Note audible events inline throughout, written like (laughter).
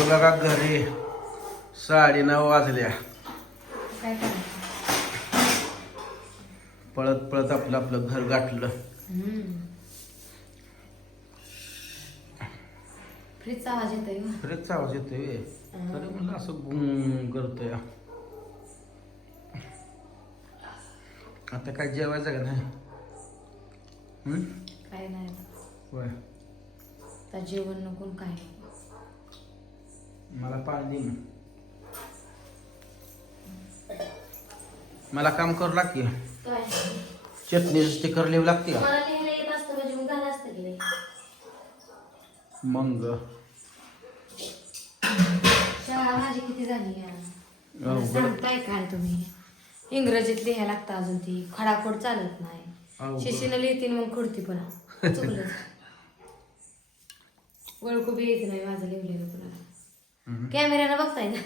आलो बघा घरी साडे नऊ वाजल्या. पळत पळत आपलं आपलं घर गाठलं. फ्रीजचा आवाज येतोय? फ्रीजचा आवाज येतोय. तरी म्हणलं असं गुंग करतोय. आता काय जेवायचं का नाही? काय नाही आता. होय. आता जेवण नको काय? नको मला पाणी. मला काम करू लागते. काय? चटणीचं स्टिकर लिहू लागते. म्हणजे मग माझी किती झाली. सांगताय काय तुम्ही? इंग्रजीत लिहायला लागतं अजून ती. खडाखोड चालत नाही. शिशीनं लिहिते मग खोडती पण (laughs) चुकलं ओळखू बी येत नाही माझं लिहिलेलं कुणाला. कॅमेऱ्यानं बघताय ना?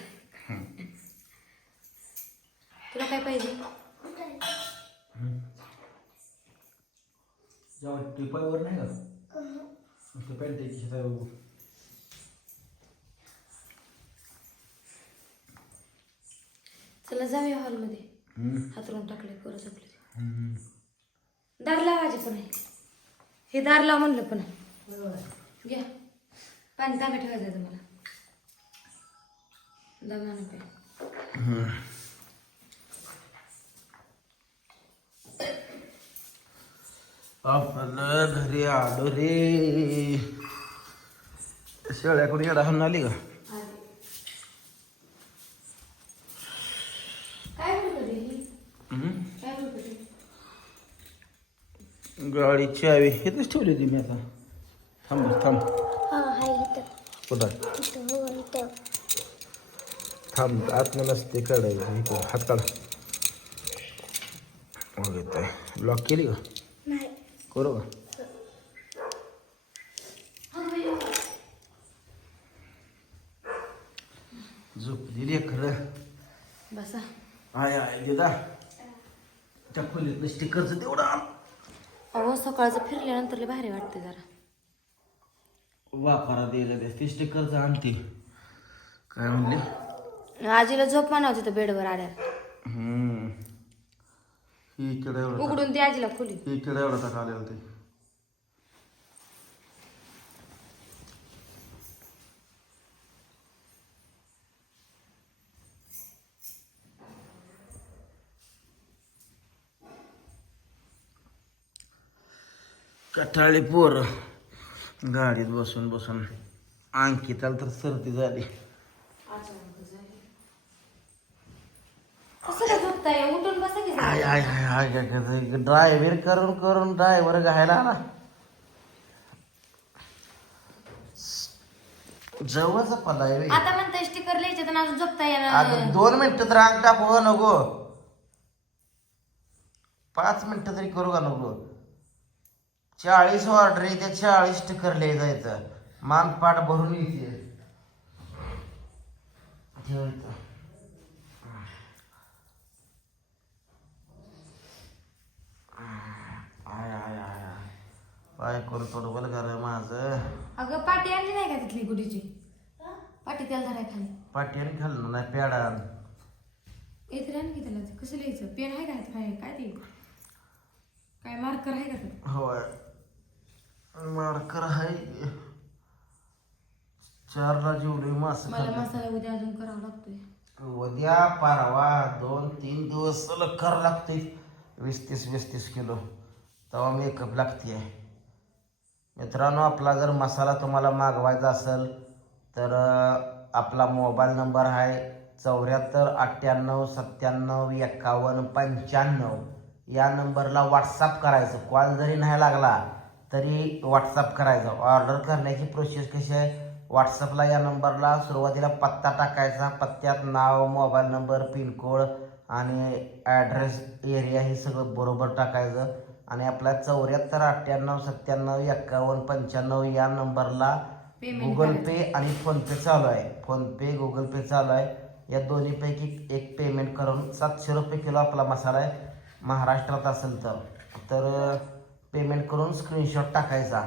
तुला काय पाहिजे? टिपावर नाही का. चला जाऊया हॉलमध्ये. हातरून टाकले पोरं झोपले. दार लावायचे पण आहे. हे दार लाव म्हणलं पण. घ्या. पाणी तांबे ठेवायचं आहे तुम्हाला दमा नको आपलं घरी आलो रे शेळ्याकडे येडा हाणून आली का? काय बोलत होती ही? हम्म. काय बोलत होती? गाडी चावी इथेच ठेवली होती मी आता थांब बरं, थांब कुठं थांब आत नसते काढायला इथं हात काढ मग येत आहे लॉक केली का? करू का? झोपलेली आहे खरं. बसा. आय आय दिदा त्या खोलीतलं स्टिकरचं तेवढं. अहो सकाळचं फिरल्यानंतर लय भारी वाटते जरा. वाफारा द्यायला द्या ते स्टिकरचं आणते काय म्हणले? आजीला झोप म्हणावं तिथं बेडवर आड्या हम्म. ही एवढा उघडून ती आजीला खोली. ही किडा एवढा टाका आलेला ते. कटाळी पोर. गाडीत बसून बसून अंकिताला तर सर्दी झाली. उठून बसा की आय. आय आय आय ड्रायव्हर करून करून ड्रायव्हर घायला आला. जवळचा पल्ला आहे बे. आता म्हणताय स्टिकर लिहायचे तर अजून झोपता अगं येणार दोन मिनिटं तर अंग टाकू नको. पाच मिनिटं तरी करू का नको? चाळीस ऑर्डर आहे त्या चाळीस टक्कर लिहाय जायचं. मानपाट भरून येते. ठेवायचं आय आय आय आय. पाय करून थोडं बरं करा माझं. अगं पाटी आणली नाही का तिथली गुडीची? पाटी त्याला धराय खाली. पाट्याने खाल्लं नाही पेडा येत राह की त्याला. कसं लिहायचं? पेन आहे का काय काय ते? काय मार्कर आहे का ते? होय. मार्कर आहे. चारला जेवढे मास मला मसाला उद्या अजून करावा लागतोय. उद्या परवा दोन तीन दिवस सलग कर लागते वीस तीस वीस तीस किलो. तेव्हा मेकअप लागते मित्रांनो आपला जर मसाला तुम्हाला मागवायचा असेल तर आपला मोबाईल नंबर आहे चौऱ्याहत्तर अठ्ठ्याण्णव सत्त्याण्णव एकावन्न पंच्याण्णव. या नंबरला व्हॉट्सअप करायचं. कॉल जरी नाही लागला तरी व्हॉट्सअप करायचं. ऑर्डर करण्याची प्रोसेस कशी आहे? व्हॉट्सअपला या नंबरला सुरुवातीला पत्ता टाकायचा. पत्त्यात नाव मोबाईल नंबर पिनकोड आणि ॲड्रेस एरिया हे सगळं बरोबर टाकायचं. आणि आपल्या चौऱ्याहत्तर अठ्ठ्याण्णव सत्त्याण्णव एक्कावन्न पंच्याण्णव या नंबरला गुगल. पे आणि फोनपे चालू आहे. फोनपे गुगल पे चालू आहे. या दोन्हीपैकी एक पेमेंट करून सातशे रुपये किलो आपला मसाला आहे. महाराष्ट्रात असेल तर. तर पेमेंट करून स्क्रीनशॉट टाकायचा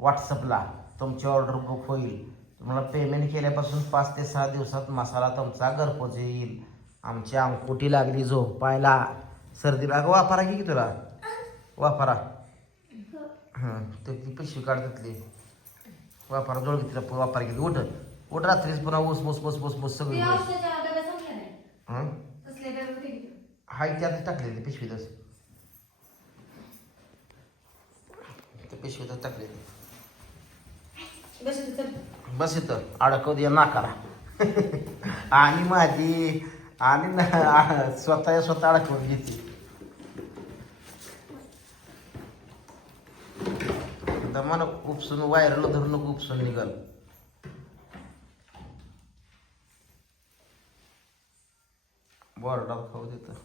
व्हॉट्सअपला तुमची ऑर्डर बुक होईल. तुम्हाला पेमेंट केल्यापासून पाच ते सहा दिवसात मसाला तुमचा घरपोच येईल. आमची अंकुटी लागली झोपायला. सर्दी लाग वाफारा घे की तुला? वाफारा. हं तर ती पिशवी काढ तिथली. वाफारा जोड तिला वाफारा घेतली उठ. उठ रात्रीच पुन्हा ऊस मुस मुस मुस मुस सगळी हं? हाय त्यात टाकलेली पिशवीतच त्या पिशवीतच टाकलेली. बस इथं अडकव दे नाकाला. (laughs) आणि माझी आणि स्वतः स्वतः अडकवून घेते. दमान उपसून वायरला धरून उपसून निघाल. बोर्डात खाऊ देतं हे?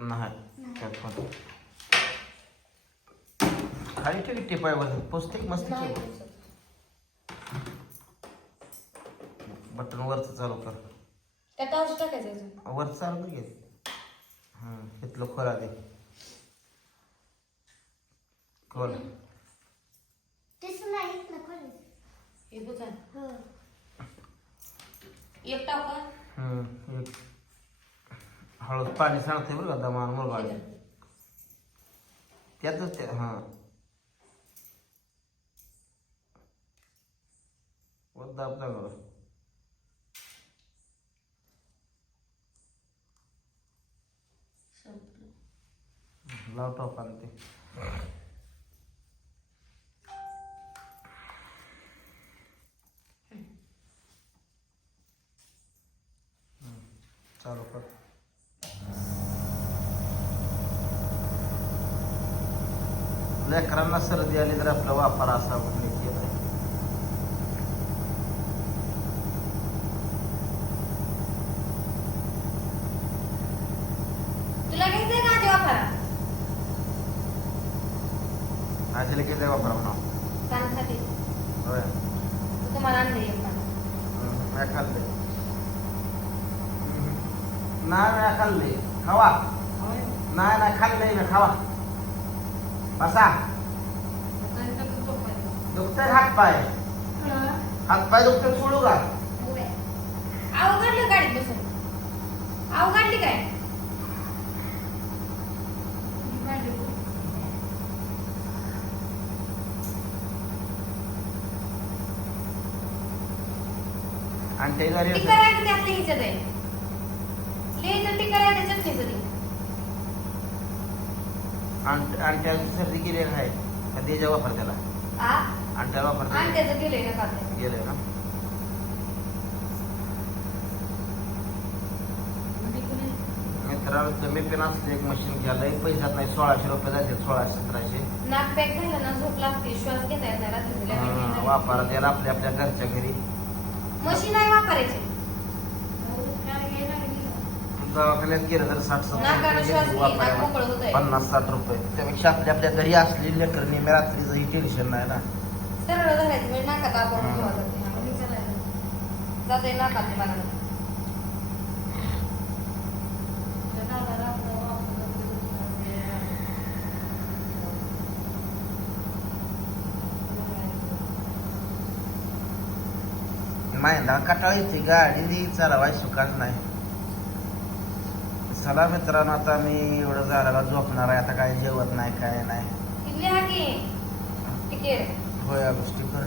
नाही त्यात पण. खाली ठेवी टिपायवर पुस्तक मस्त. बटन वरचं चालू कर. त्यात औषध टाकायचं अजून. वर चालू घे. इथलं खोला दे खोल. हे. एक टाक एक. हळद पाणी सांगते बरं का दमान मुलगा. त्यातच ते हां. वर दाब लावतो पण ते. चालू कर. लेकरांना सर्दी आली तर आपला वापर असा म्हणण्याची येत आहे. तुला घ्यायचंय का आधी वापरा आजीला किती वापरा म्हणा कानासाठी होय तू तुम्हाला आणलं एक पान. हम्म, म्या खाल्ले नाही म्या खाल्ले खावा. नाही नाही खाल्ले मी खावा. बसा. दुखतंय हात पाय. हात पाय दुखतंय सोडू का? अवघडलं गाडीत बसून. अवघडली काय? आणि ते जरी टिक्का राहायचं त्यात लिहायचं ते लिहायचं त्याची सर्दी गेली नाही. का त्याच्या वापर त्याला. त्याला वापर आणि त्याचं गेलंय ना गेलंय ना. मित्रांनो तुम्ही पण असलं एक मशीन घ्यायला पैशात नाही सोळाशे रुपये जाते सोळाशे सतराशे. नाक पॅक झालं ना झोप लागते. श्वास घेता येत नाही रात्री वापरा त्याला आपल्या आपल्या घरच्या घरी. मशीन नाही वापरायची. दवाखान्यात गेलं तर साठ सत्तर. पन्नास साठ रुपये. त्यापेक्षा आपल्या आपल्या घरी असलेली लेकर नेहमी रात्रीचं टेन्शन नाही ना. सरळ धरायचं म्हणजे नाकात आपण. ठेवा जाते जाते नाकात मला मायला कटाळ येते गाडी चालवाय सुखाच नाही. चला मित्रांनो आता मी एवढं झाडाला झोपणार आहे. आता काय जेवत नाही काय नाही. होय गोष्टी कर